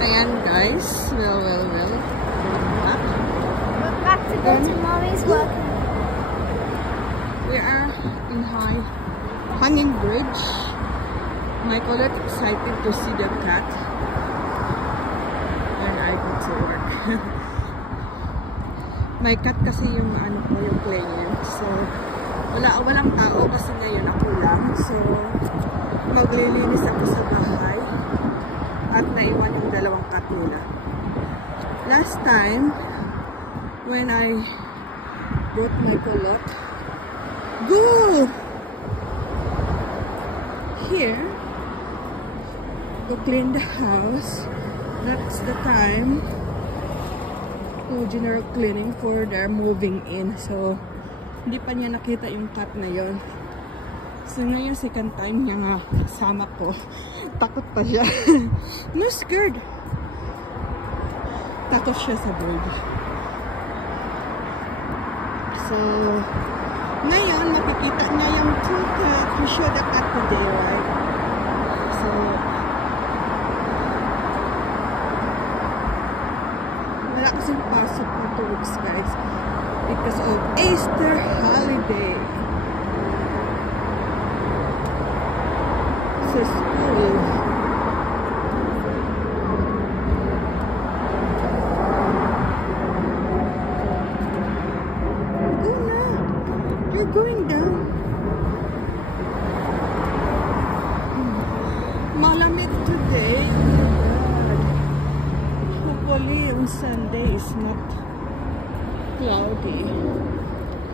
Ayan guys, well. We're back to go to mommy's work. We are in Hanging Bridge. Michael is excited to see the cat when I go to work. May cat kasi yung yung client. So walang tao kasi ngayon ako lang. So maglilinis ako sa bahay at naiwan yung dalawang cat nila. Last time when I brought Michael up, go here to clean the house. That's the time to general cleaning for their moving in. So hindi pa niya nakita yung cat na yon. So ngayon second time niya nga kasama ko. Takot pa siya. No, scared. Takot siya sa bird. So ngayon makikita niya yung two cat. We show the cat today, right? So wala kasing pasok na 2 weeks guys because of Easter holiday. Sa school. Go na. You're going down. Malamig today. Hopefully on Sunday is not cloudy.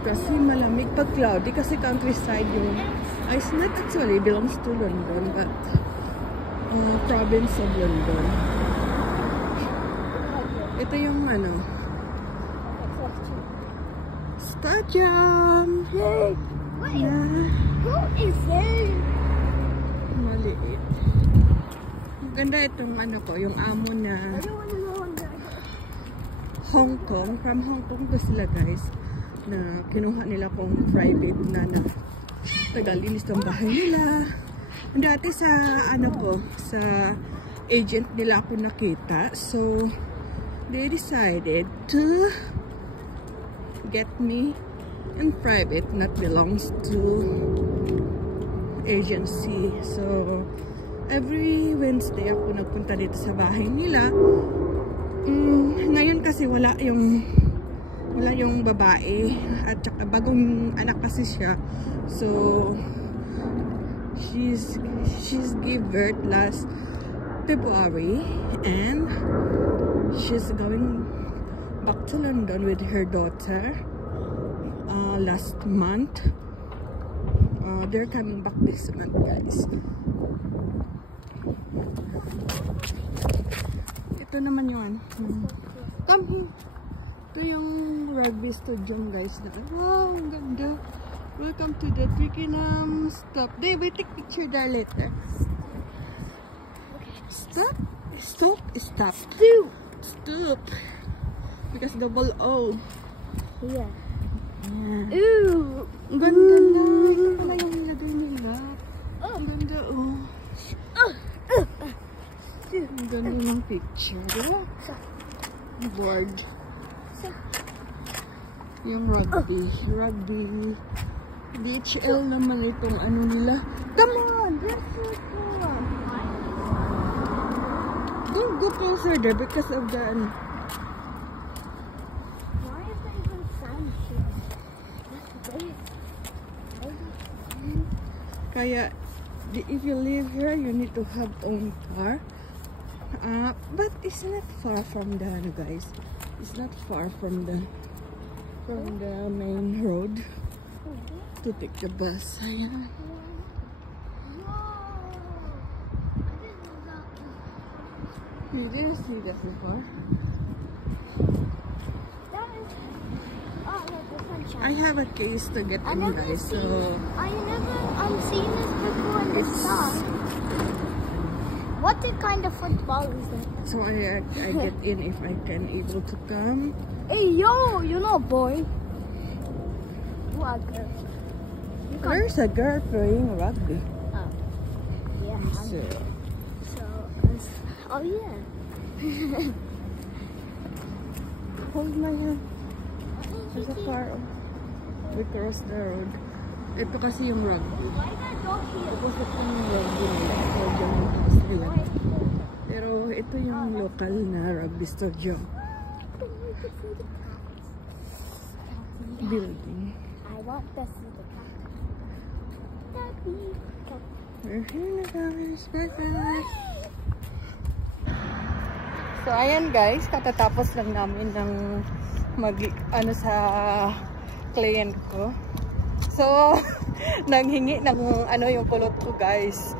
Kasi malamig pag cloudy kasi countryside yung it's not actually belongs to London but province of London. Ito yung stadium. Hey, who is there? Maliit. Ganda itong ko, yung amo na Hong Kong. From Hong Kong to sila guys na kinuha nila kong private na tagalinis ng bahay nila. Dati sa sa agent nila ako nakita. So they decided to get me in private, not belongs to agency. So every Wednesday ako nagpunta dito sa bahay nila. Ngayon kasi wala yung babae at saka bagong anak kasi siya. So she's gave birth last February and she's going back to London with her daughter last month. They're coming back this month guys. Ito naman yun. Come here. Ito yung rugby stadium guys. Wow, ang ganda. Welcome to the Twickenham. Stop. Dave, we take picture there later. Stop. Stop. Stop. Stop. Stop. Because double O. Yeah. Yeah. Ooh. Ang ganda na. Ito pala yung nilagay nila. Ang ganda oh. Ang ganda ng picture. Board. Yung rugby. DHL naman itong nila. Come on! Don't go closer there because of the Why is there even sand here? Kaya, if you live here, you need to have own car. But it's not far from the guys. It's not far from the main road to take the bus. Ayan. You didn't see that before? That is... Oh, look, the sunshine. I have a case to get in guys, so... I've seen this before in the sun. What kind of football is that? So I get in if I can able to come. Hey, yo, you're not a boy. You are a girl. There's a girl playing rugby. Oh. Yeah. So, Oh, yeah. Hold na yan. There's a car. We cross the road. Ito kasi yung rugby. Tapos ito yung rugby nila. Stadium ng house nila. Pero ito yung local na rugby stadium. Building. I want to see the cat. We're here guys. Bye-bye. So ayan guys, katatapos lang namin ng sa client ko. So nanghingi ng yung kulot ko guys.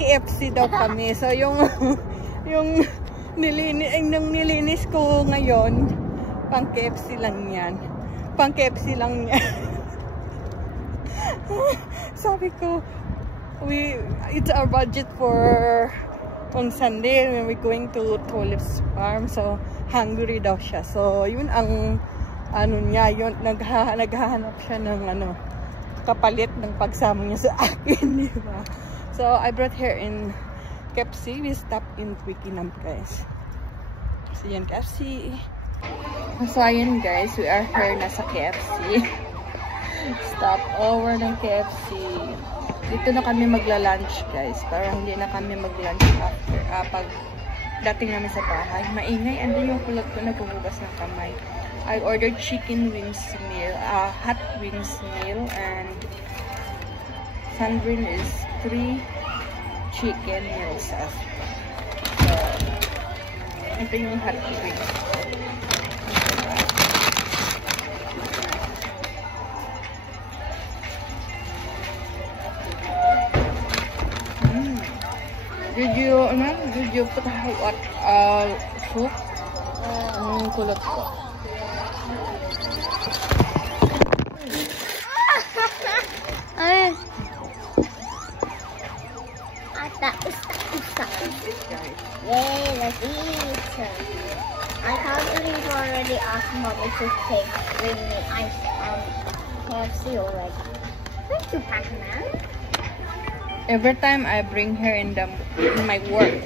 KFC daw kami. So yung nilinis ko ngayon, pang KFC lang yan. Pang KFC lang yan. Sabi ko, it's our budget for on Sunday when we're going to Tulips Farm. So hungry daw siya. So yun ang niya, yun naghahanap siya ng kapalit ng pagsama niya sa akin, di ba? So I brought her in KFC. We stopped in Twickenham guys. So yan KFC. So ayan guys, we are here na sa KFC. Stop over ng KFC. Dito na kami magla-lunch guys. Parang hindi na kami mag-lunch after pag dating namin sa bahay. Maingay. Andun yung kulot ko, naghuhugas ng kamay. I ordered chicken wings meal, hot wings meal, and Sandrine is 3 chicken meals. So, ito yung hot wings. Did you put hot soup? Ang kulot ko. Ay. Yay, let's eat. I thought we've already asked Mommy to bring me ice KFC already. Thank you, Pac-Man. Every time I bring her in my work,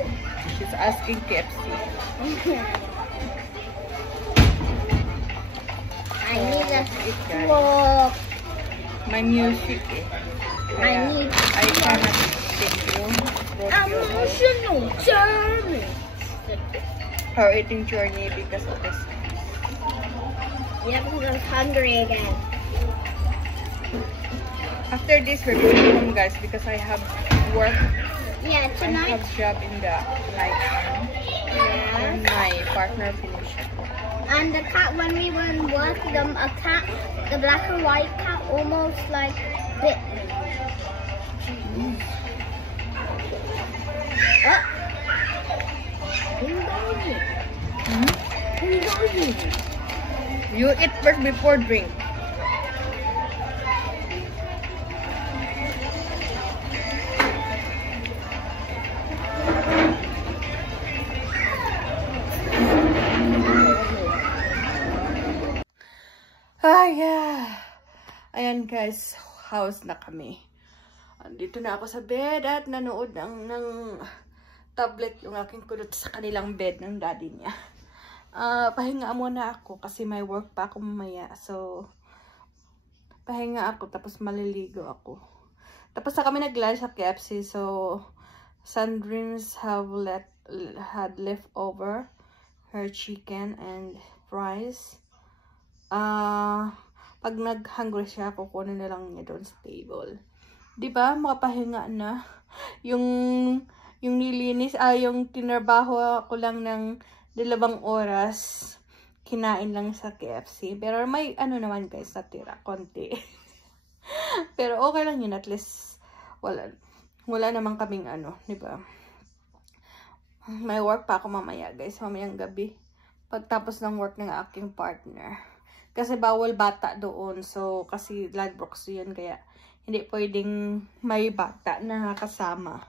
she's asking KFC. I need a smoke. My music. I cannot take you. Emotional journey. Her eating journey because of this. Yep, I'm hungry again. After this, we're going home, guys, because I have work. Yeah, tonight. I have job in the night time. Yeah. And my partner finished. And the cat, when we were in work, the black and white cat almost like bit me. Oh. You eat first before drink. Ayan guys, house na kami. Dito na ako sa bed at nanood ng tablet yung aking kulot sa kanilang bed ng daddy niya. Pahinga muna ako kasi may work pa ako mamaya. So, pahinga ako tapos maliligo ako. Tapos na kami nag-lunch sa KFC. So, Sandrines had leftover her chicken and fries. Pag nag-hungry siya, kukunin na lang niya doon sa table. Diba? Makapahinga na. Yung nilinis, yung tinrabaho ko lang ng 2 oras, kinain lang sa KFC. Pero may naman guys, natira, konti. Pero okay lang yun, at least wala naman kaming diba? May work pa ako mamaya guys, mamayang gabi. Pagtapos ng work ng aking partner. Kasi bawal bata doon. So, kasi Ladbrokes yun. Kaya, hindi pwedeng may bata na kasama.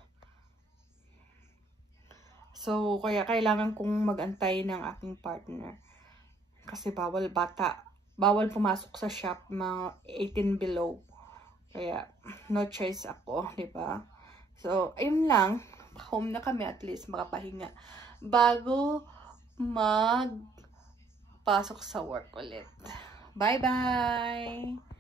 So, kaya kailangan kong mag-antay ng aking partner. Kasi bawal bata. Bawal pumasok sa shop mga 18 below. Kaya, no choice ako. Diba? So, ayun lang. home na kami, at least makapahinga bago magpasok sa work ulit. Bye-bye!